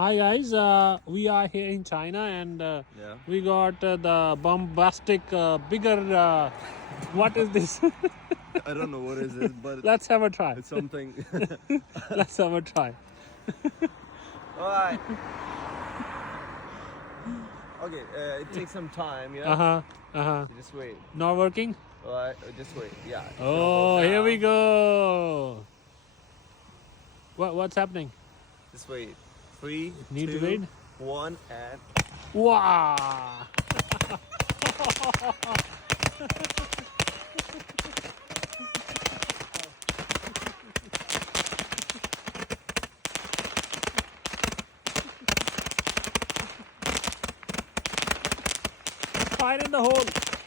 Hi guys, we are here in China and Yeah. we got the bombastic, bigger. What is this? I don't know what is this, but Let's have a try. it's something. Let's have a try. Alright. Okay, it takes some time, yeah? Uh huh. Uh huh. Just wait. Not working? Alright, just wait. Yeah. it's gonna Oh, go here we down. go. What's happening? Just wait. 3, Need to 2, wait? 1, and. Wow! Fire in the hole.